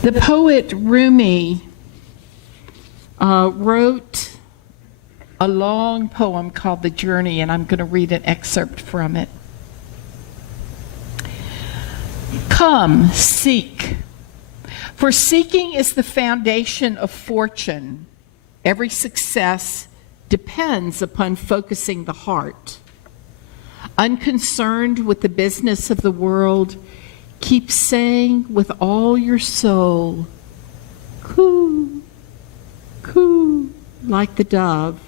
The poet Rumi wrote a long poem called The Journey, and I'm going to read an excerpt from it. Come, seek. For seeking is the foundation of fortune. Every success depends upon focusing the heart. Unconcerned with the business of the world, keep saying with all your soul, coo, coo, like the dove.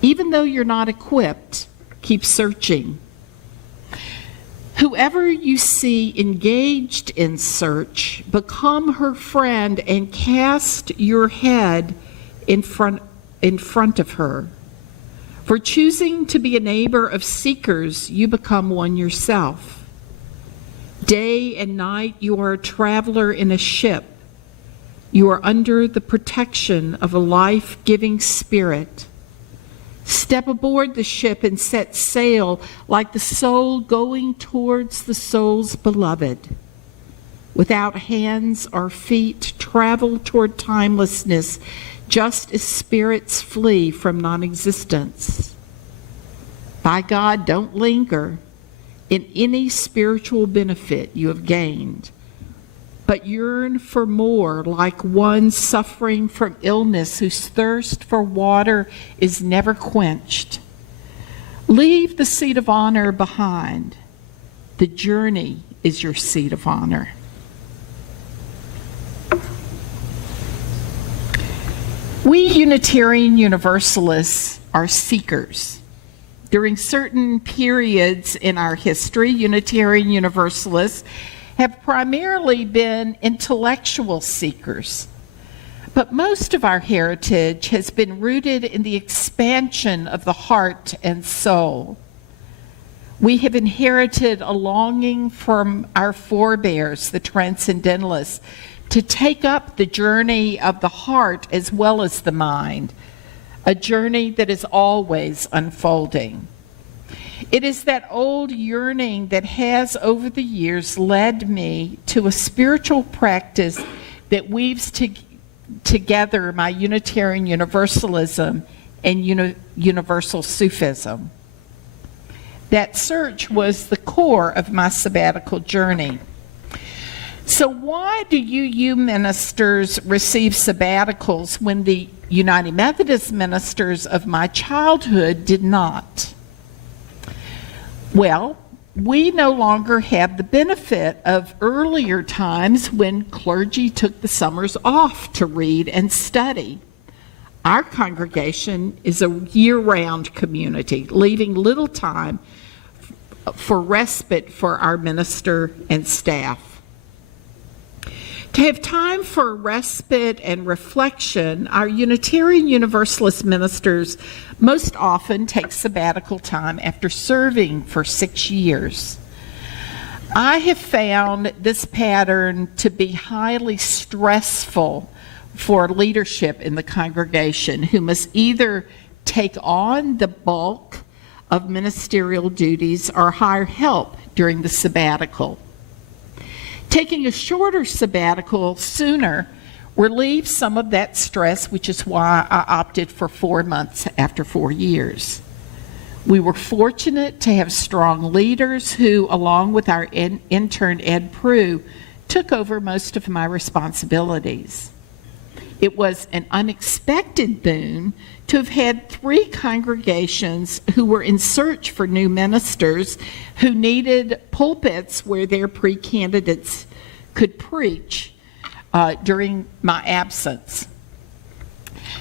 Even though you're not equipped, keep searching. Whoever you see engaged in search, become her friend and cast your head in front of her. For choosing to be a neighbor of seekers, you become one yourself. Day and night, you are a traveler in a ship. You are under the protection of a life-giving spirit. Step aboard the ship and set sail like the soul going towards the soul's beloved. Without hands or feet, travel toward timelessness, just as spirits flee from non-existence. By God, don't linger in any spiritual benefit you have gained, but yearn for more, like one suffering from illness whose thirst for water is never quenched. Leave the seat of honor behind. The journey is your seat of honor. We Unitarian Universalists are seekers. During certain periods in our history, Unitarian Universalists have primarily been intellectual seekers. But most of our heritage has been rooted in the expansion of the heart and soul. We have inherited a longing from our forebears, the Transcendentalists, to take up the journey of the heart as well as the mind, a journey that is always unfolding. It is that old yearning that has over the years led me to a spiritual practice that weaves together my Unitarian Universalism and Universal Sufism. That search was the core of my sabbatical journey. So why do UU ministers receive sabbaticals when the United Methodist ministers of my childhood did not? Well, we no longer have the benefit of earlier times when clergy took the summers off to read and study. Our congregation is a year-round community, leaving little time for respite for our minister and staff. To have time for respite and reflection, our Unitarian Universalist ministers most often take sabbatical time after serving for 6 years. I have found this pattern to be highly stressful for leadership in the congregation, who must either take on the bulk of ministerial duties or hire help during the sabbatical. Taking a shorter sabbatical sooner relieves some of that stress, which is why I opted for 4 months after 4 years. We were fortunate to have strong leaders who, along with our intern Ed Prue, took over most of my responsibilities. It was an unexpected boon to have had 3 congregations who were in search for new ministers who needed pulpits where their pre-candidates could preach during my absence.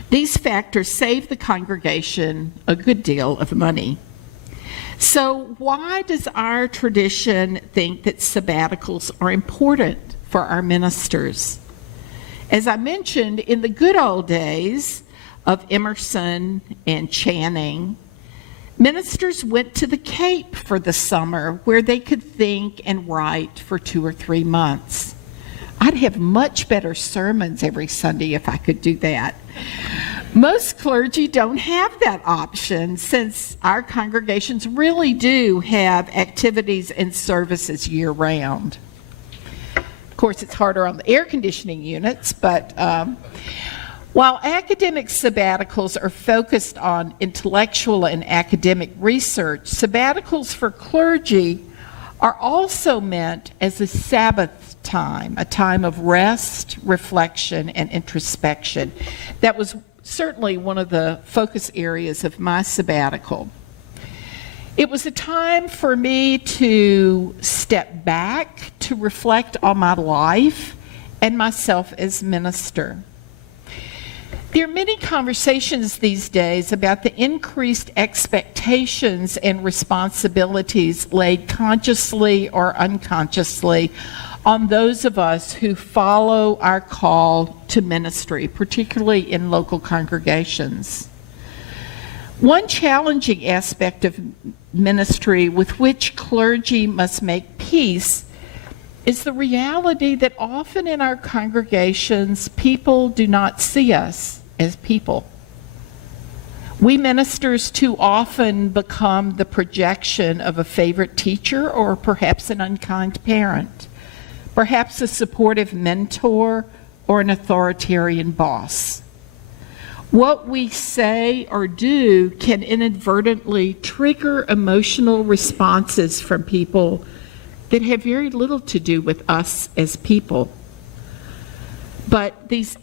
These factors saved the congregation a good deal of money. So why does our tradition think that sabbaticals are important for our ministers? As I mentioned, in the good old days of Emerson and Channing, ministers went to the Cape for the summer where they could think and write for 2 or 3 months. I'd have much better sermons every Sunday if I could do that. Most clergy don't have that option since our congregations really do have activities and services year-round. Of course, it's harder on the air conditioning units, but while academic sabbaticals are focused on intellectual and academic research, sabbaticals for clergy are also meant as a Sabbath time, a time of rest, reflection, and introspection. That was certainly one of the focus areas of my sabbatical. It was a time for me to step back, to reflect on my life and myself as minister. There are many conversations these days about the increased expectations and responsibilities laid consciously or unconsciously on those of us who follow our call to ministry, particularly in local congregations. One challenging aspect of ministry with which clergy must make peace is the reality that often in our congregations, people do not see us as people. We ministers too often become the projection of a favorite teacher or perhaps an unkind parent, perhaps a supportive mentor or an authoritarian boss. What we say or do can inadvertently trigger emotional responses from people that have very little to do with us as people. But these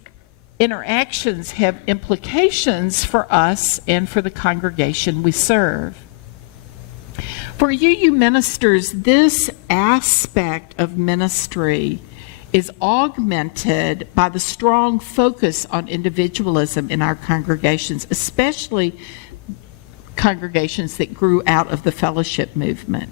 interactions have implications for us and for the congregation we serve. For UU ministers, this aspect of ministry is augmented by the strong focus on individualism in our congregations, especially congregations that grew out of the fellowship movement.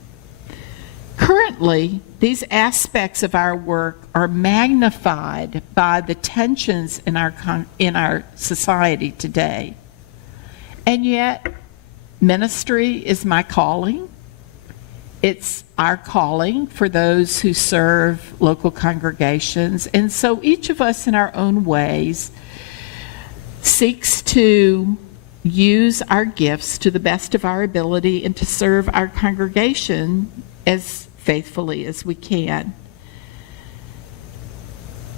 Currently, these aspects of our work are magnified by the tensions in our society today. And yet, ministry is my calling. It's our calling for those who serve local congregations. And so each of us in our own ways seeks to use our gifts to the best of our ability and to serve our congregation as faithfully as we can.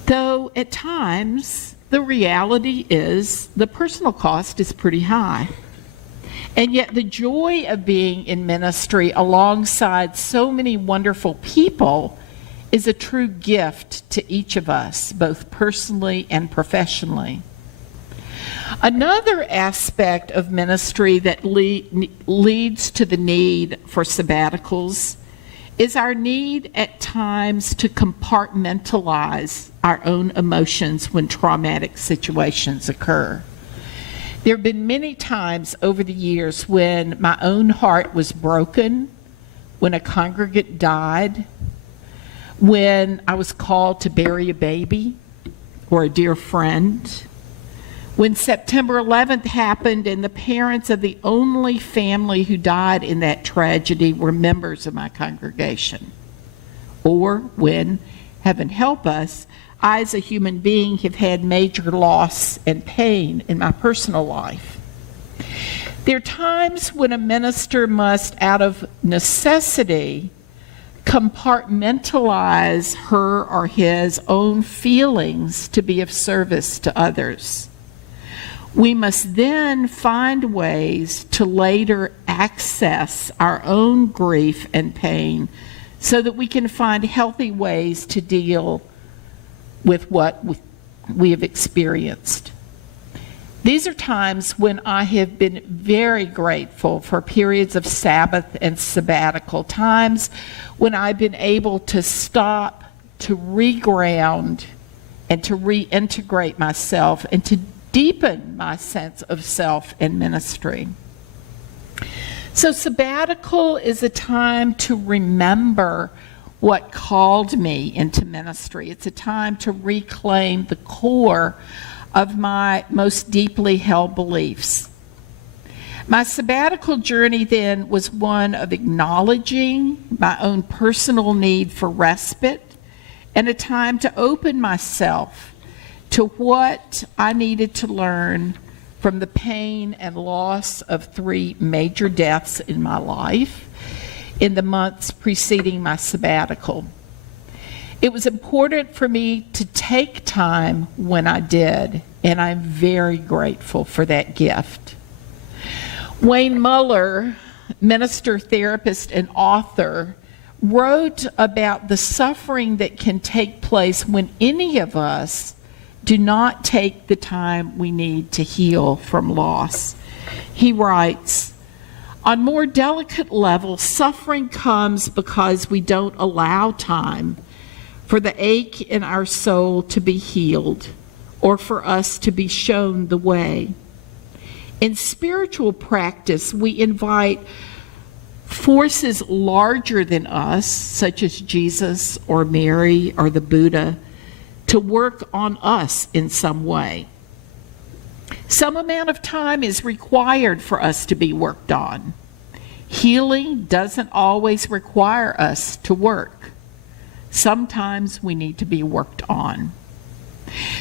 Though at times the reality is the personal cost is pretty high. And yet the joy of being in ministry alongside so many wonderful people is a true gift to each of us, both personally and professionally. Another aspect of ministry that leads to the need for sabbaticals is our need at times to compartmentalize our own emotions when traumatic situations occur. There have been many times over the years when my own heart was broken, when a congregant died, when I was called to bury a baby or a dear friend, when September 11th happened and the parents of the only family who died in that tragedy were members of my congregation, or when, heaven help us, I, as a human being, have had major loss and pain in my personal life. There are times when a minister must, out of necessity, compartmentalize her or his own feelings to be of service to others. We must then find ways to later access our own grief and pain so that we can find healthy ways to deal with what we have experienced. These are times when I have been very grateful for periods of Sabbath and sabbatical, times when I've been able to stop, to reground, and to reintegrate myself and to deepen my sense of self and ministry. So sabbatical is a time to remember what called me into ministry. It's a time to reclaim the core of my most deeply held beliefs. My sabbatical journey then was one of acknowledging my own personal need for respite and a time to open myself to what I needed to learn from the pain and loss of 3 major deaths in my life in the months preceding my sabbatical. It was important for me to take time when I did, and I'm very grateful for that gift. Wayne Muller, minister, therapist, and author, wrote about the suffering that can take place when any of us do not take the time we need to heal from loss. He writes, on more delicate levels, suffering comes because we don't allow time for the ache in our soul to be healed or for us to be shown the way. In spiritual practice, we invite forces larger than us, such as Jesus or Mary or the Buddha, to work on us in some way. Some amount of time is required for us to be worked on. Healing doesn't always require us to work. Sometimes we need to be worked on.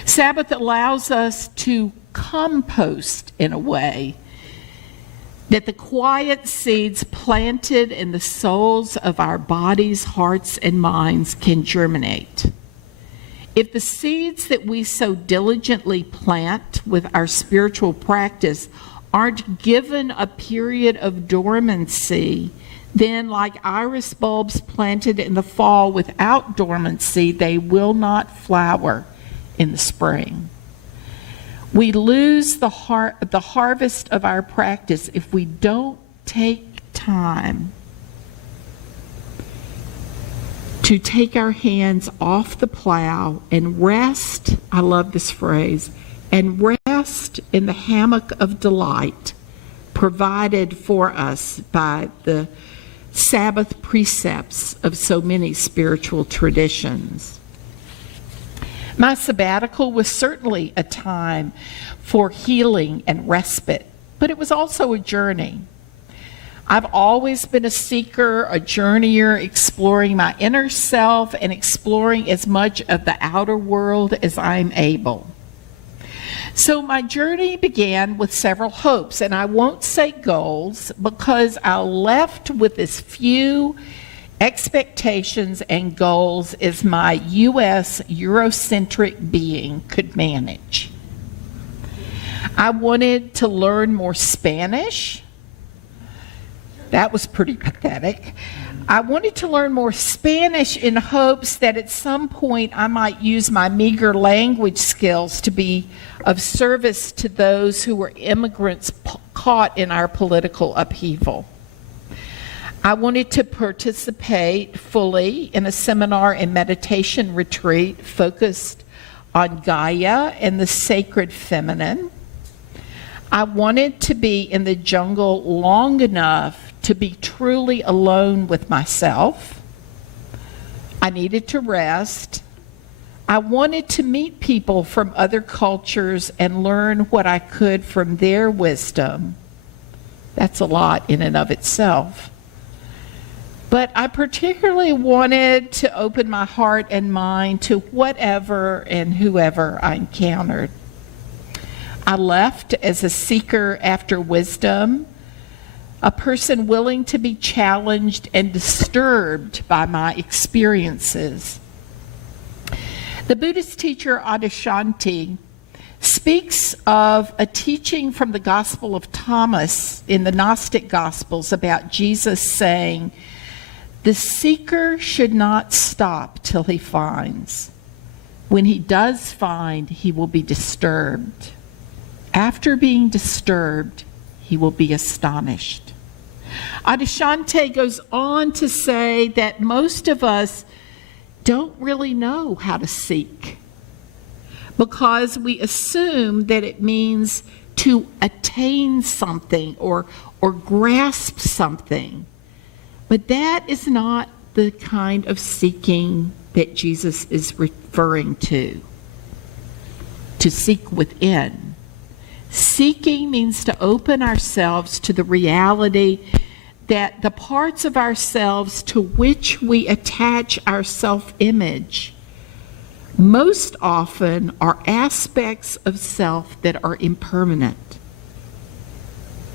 Sabbath allows us to compost in a way that the quiet seeds planted in the souls of our bodies, hearts, and minds can germinate. If the seeds that we so diligently plant with our spiritual practice aren't given a period of dormancy, then like iris bulbs planted in the fall without dormancy, they will not flower in the spring. We lose the harvest of our practice if we don't take time to take our hands off the plow and rest, I love this phrase, and rest in the hammock of delight provided for us by the Sabbath precepts of so many spiritual traditions. My sabbatical was certainly a time for healing and respite, but it was also a journey. I've always been a seeker, a journeyer, exploring my inner self and exploring as much of the outer world as I'm able. So my journey began with several hopes, and I won't say goals because I left with as few expectations and goals as my U.S. Eurocentric being could manage. I wanted to learn more Spanish. That was pretty pathetic. I wanted to learn more Spanish in hopes that at some point I might use my meager language skills to be of service to those who were immigrants caught in our political upheaval. I wanted to participate fully in a seminar and meditation retreat focused on Gaia and the sacred feminine. I wanted to be in the jungle long enough to be truly alone with myself. I needed to rest. I wanted to meet people from other cultures and learn what I could from their wisdom. That's a lot in and of itself. But I particularly wanted to open my heart and mind to whatever and whoever I encountered. I left as a seeker after wisdom, a person willing to be challenged and disturbed by my experiences. The Buddhist teacher Adyashanti speaks of a teaching from the Gospel of Thomas in the Gnostic Gospels about Jesus saying, "The seeker should not stop till he finds. When he does find, he will be disturbed. After being disturbed, he will be astonished." Adyashanti goes on to say that most of us don't really know how to seek because we assume that it means to attain something or grasp something. But that is not the kind of seeking that Jesus is referring to seek within. Seeking means to open ourselves to the reality that the parts of ourselves to which we attach our self-image most often are aspects of self that are impermanent.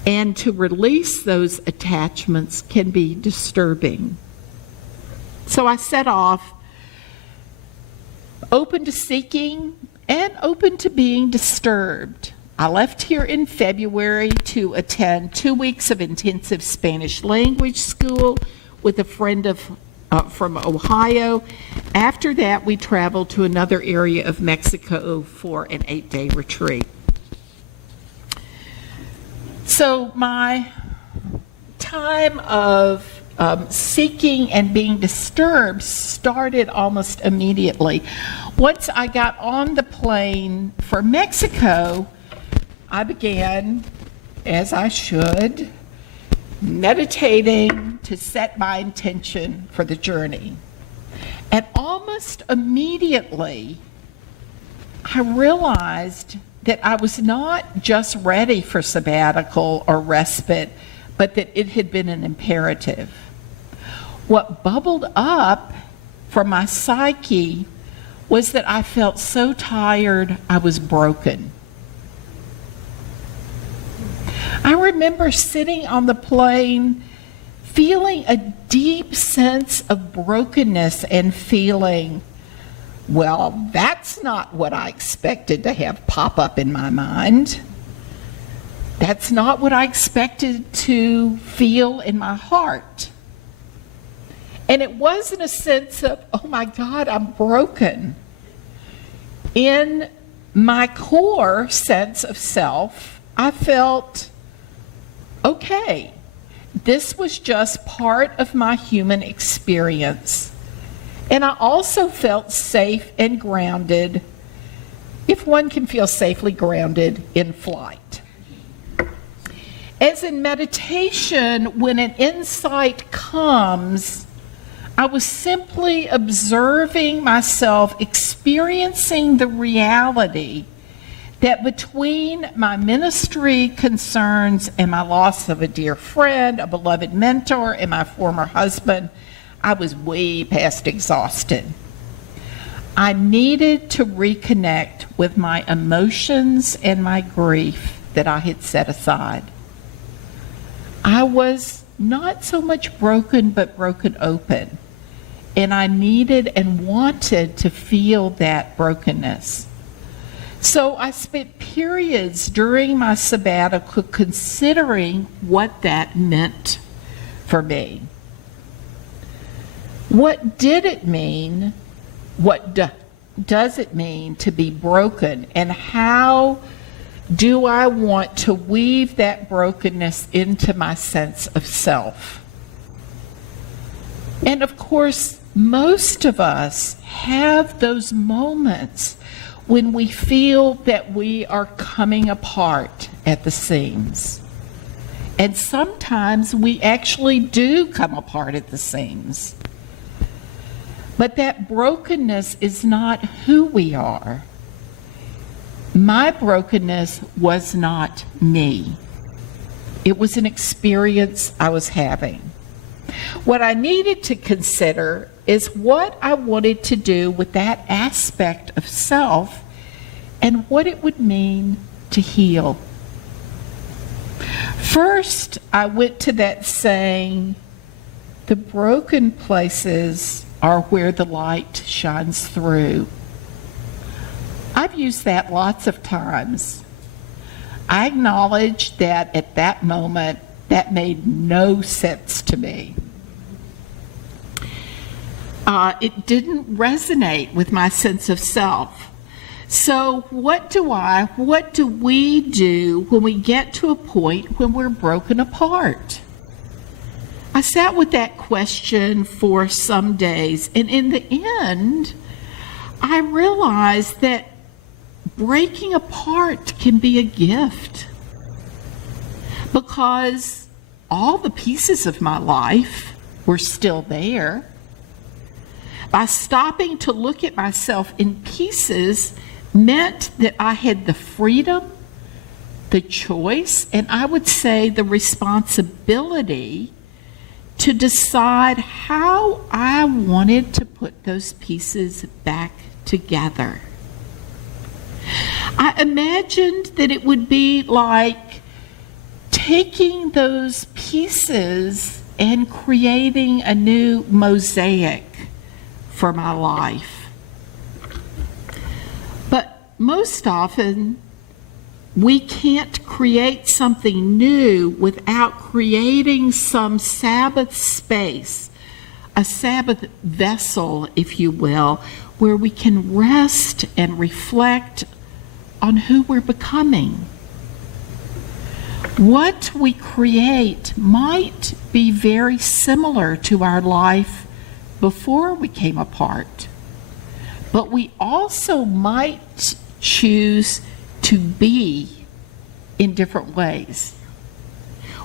And to release those attachments can be disturbing. So I set off open to seeking and open to being disturbed. I left here in February to attend 2 weeks of intensive Spanish language school with a friend from Ohio. After that, we traveled to another area of Mexico for an 8-day retreat. So my time of seeking and being disturbed started almost immediately. Once I got on the plane for Mexico, I began, as I should, meditating to set my intention for the journey. And almost immediately, I realized that I was not just ready for sabbatical or respite, but that it had been an imperative. What bubbled up from my psyche was that I felt so tired I was broken. I remember sitting on the plane feeling a deep sense of brokenness and feeling, well, that's not what I expected to have pop up in my mind. That's not what I expected to feel in my heart. And it wasn't a sense of, oh my God, I'm broken. In my core sense of self, I felt, okay, this was just part of my human experience. And I also felt safe and grounded, if one can feel safely grounded in flight. As in meditation, when an insight comes, I was simply observing myself experiencing the reality that between my ministry concerns and my loss of a dear friend, a beloved mentor, and my former husband, I was way past exhausted. I needed to reconnect with my emotions and my grief that I had set aside. I was not so much broken, but broken open. And I needed and wanted to feel that brokenness. So I spent periods during my sabbatical considering what that meant for me. What did it mean? What does it mean to be broken? And how do I want to weave that brokenness into my sense of self? And of course, most of us have those moments when we feel that we are coming apart at the seams. And sometimes we actually do come apart at the seams. But that brokenness is not who we are. My brokenness was not me. It was an experience I was having. What I needed to consider is what I wanted to do with that aspect of self and what it would mean to heal. First, I went to that saying, the broken places are where the light shines through. I've used that lots of times. I acknowledge that at that moment, that made no sense to me. It didn't resonate with my sense of self. So what do we do when we get to a point when we're broken apart? I sat with that question for some days, and in the end, I realized that breaking apart can be a gift, because all the pieces of my life were still there. By stopping to look at myself in pieces meant that I had the freedom, the choice, and I would say the responsibility to decide how I wanted to put those pieces back together. I imagined that it would be like taking those pieces and creating a new mosaic for my life. most often, we can't create something new without creating some Sabbath space, a Sabbath vessel, if you will, where we can rest and reflect on who we're becoming. What we create might be very similar to our life before we came apart, but we also might choose to be in different ways.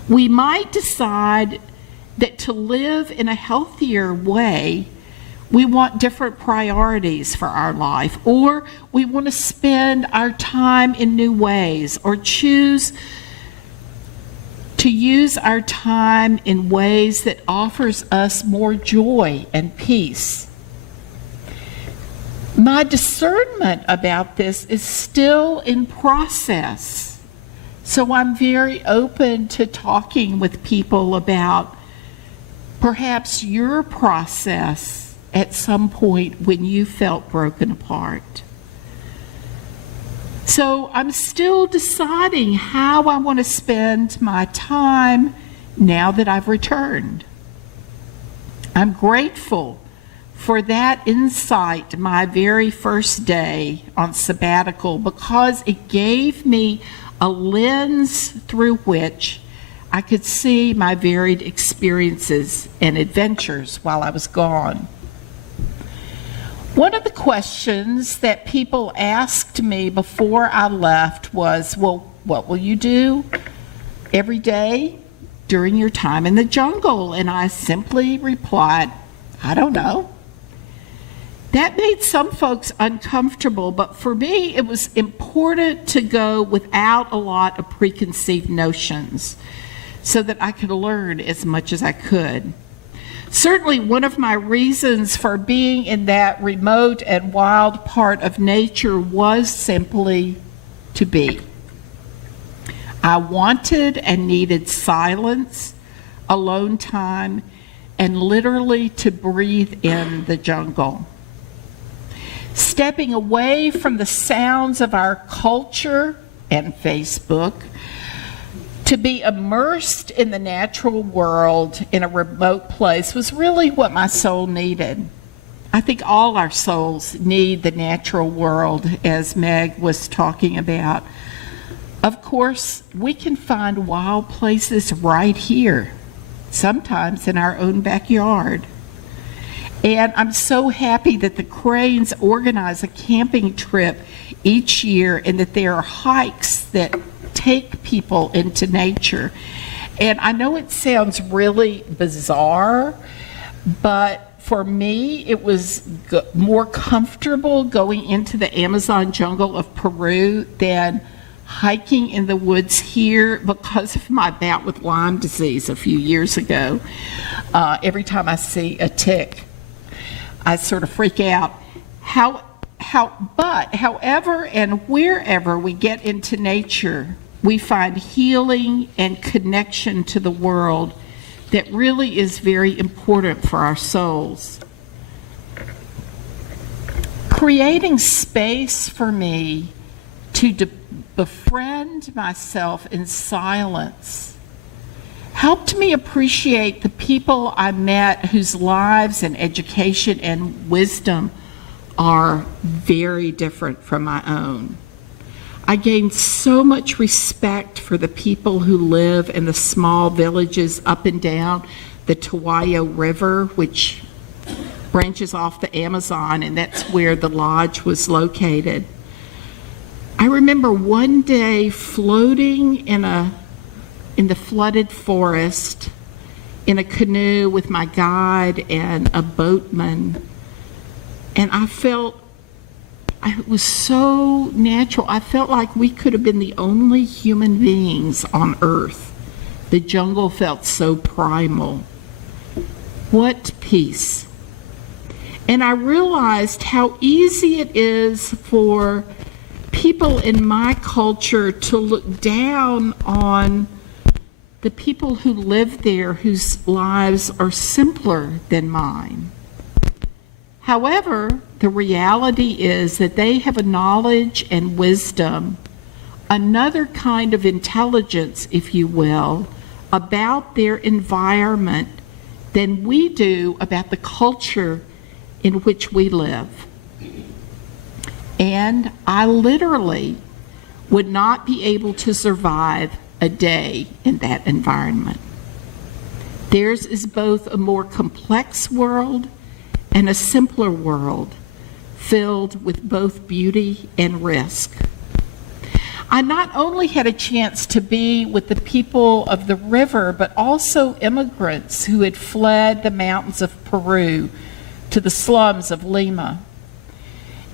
We might decide that to live in a healthier way, we want different priorities for our life, or we want to spend our time in new ways, or choose to use our time in ways that offers us more joy and peace. My discernment about this is still in process, so I'm very open to talking with people about perhaps your process at some point when you felt broken apart. So I'm still deciding how I want to spend my time now that I've returned. I'm grateful for that insight my very first day on sabbatical, because it gave me a lens through which I could see my varied experiences and adventures while I was gone. One of the questions that people asked me before I left was, well, what will you do every day during your time in the jungle? And I simply replied, I don't know. That made some folks uncomfortable, but for me, it was important to go without a lot of preconceived notions so that I could learn as much as I could. Certainly, one of my reasons for being in that remote and wild part of nature was simply to be. I wanted and needed silence, alone time, and literally to breathe in the jungle. Stepping away from the sounds of our culture and Facebook, to be immersed in the natural world in a remote place was really what my soul needed. I think all our souls need the natural world, as Meg was talking about. Of course, we can find wild places right here, sometimes in our own backyard. And I'm so happy that the Cranes organize a camping trip each year, and that there are hikes that take people into nature. And I know it sounds really bizarre, but for me, it was more comfortable going into the Amazon jungle of Peru than hiking in the woods here because of my bout with Lyme disease a few years ago. Every time I see a tick, I sort of freak out. However and wherever we get into nature, we find healing and connection to the world that really is very important for our souls. Creating space for me to befriend myself in silence helped me appreciate the people I met whose lives and education and wisdom are very different from my own. I gained so much respect for the people who live in the small villages up and down the Towayo River, which branches off the Amazon, and that's where the lodge was located. I remember one day floating in the flooded forest in a canoe with my guide and a boatman, and it was so natural. I felt like we could have been the only human beings on Earth. The jungle felt so primal. What peace. And I realized how easy it is for people in my culture to look down on the people who live there whose lives are simpler than mine. However, the reality is that they have a knowledge and wisdom, another kind of intelligence, if you will, about their environment than we do about the culture in which we live. And I literally would not be able to survive a day in that environment. Theirs is both a more complex world and a simpler world, filled with both beauty and risk. I not only had a chance to be with the people of the river, but also immigrants who had fled the mountains of Peru to the slums of Lima.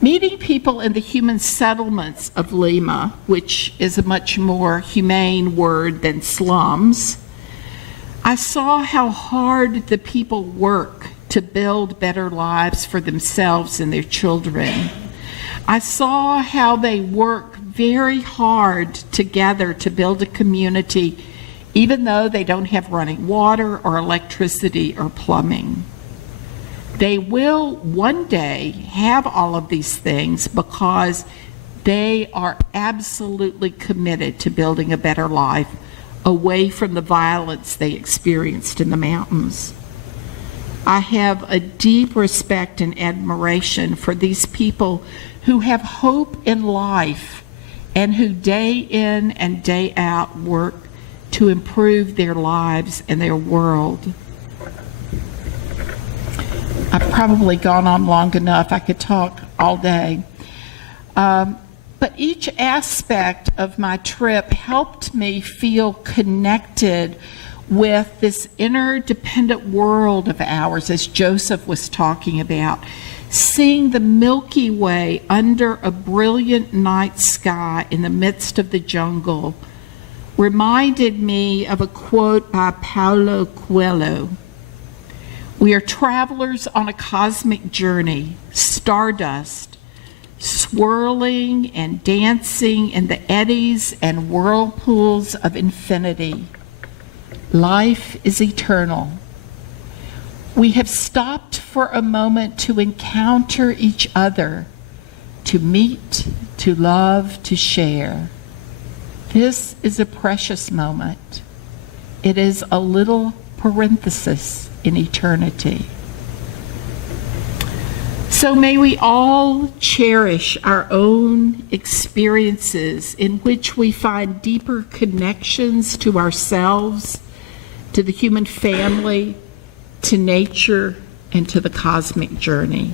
Meeting people in the human settlements of Lima, which is a much more humane word than slums, I saw how hard the people work to build better lives for themselves and their children. I saw how they work very hard together to build a community, even though they don't have running water or electricity or plumbing. They will one day have all of these things because they are absolutely committed to building a better life away from the violence they experienced in the mountains. I have a deep respect and admiration for these people who have hope in life and who day in and day out work to improve their lives and their world. I've probably gone on long enough. I could talk all day. But each aspect of my trip helped me feel connected with this interdependent world of ours, as Joseph was talking about. Seeing the Milky Way under a brilliant night sky in the midst of the jungle reminded me of a quote by Paulo Coelho. We are travelers on a cosmic journey, stardust, swirling and dancing in the eddies and whirlpools of infinity. Life is eternal. We have stopped for a moment to encounter each other, to meet, to love, to share. This is a precious moment. It is a little parenthesis in eternity. So may we all cherish our own experiences in which we find deeper connections to ourselves, to the human family, to nature, and to the cosmic journey.